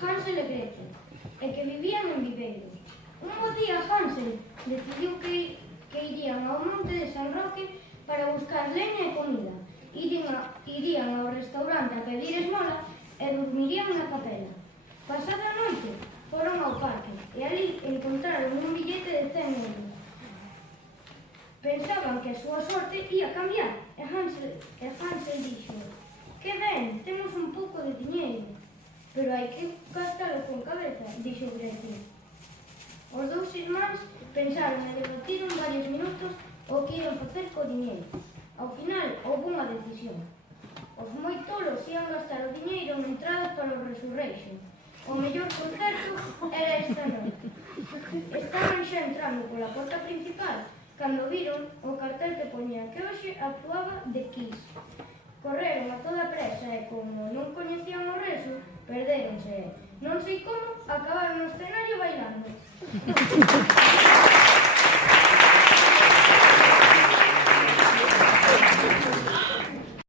Hansel e Gretel, e que vivían en viveiros. Un bo día Hansel decidiu que irían ao monte de San Roque para buscar leña e comida. Irían ao restaurante a pedir esmola e dormirían na capela. Pasada a noite, foron ao parque e ali encontraron un billete de 100 euros. Pensaban que a súa sorte ia cambiar e Hansel dixo: «Que ben, temos un pouco de diñeiro, pero hai que gastalo con cabeza», dixo Gretel. Os dous irmáns pensaron e debatiron varios minutos o que iban facer co diñeiro. Ao final, houve unha decisión. Os moi tolos ian gastar o diñeiro en entradas para o Resurrection. O mellor concerto era esta noite. Estaban xa entrando pola porta principal cando viron o cartel que poñía que hoxe actuaba The Kiss. Correron a toda presa e, como non coñecían o rezo, perdéronse. Non sei como, acabaron no escenario bailando.